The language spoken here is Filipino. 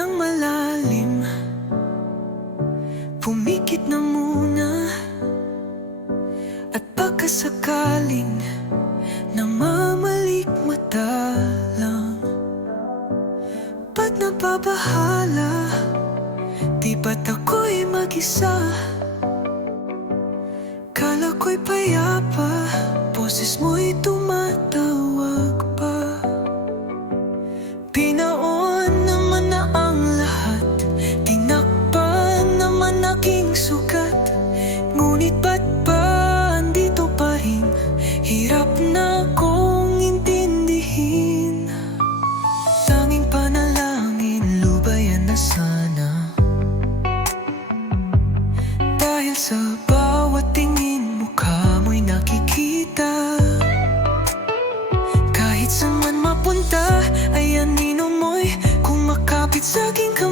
ng malalim, pumikit na muna. At pagkasakaling namamalikmata lang, ba't nababahala? Di ba't ako'y mag-isa? Kala ko'y payapa, boses mo'y tumatawag pa. Pinaon naman na ang lahat, tinakpan naman aking sugat. Ngunit ba't ba andito pa rin? Hirap na kong intindihin. Tanging panalangin, lubayan na sana. Dahil sa bawat tingin, mukha mo'y nakikita. Kahit saan man mapunta, ay anino mo'y kumakapit sa aking kamay.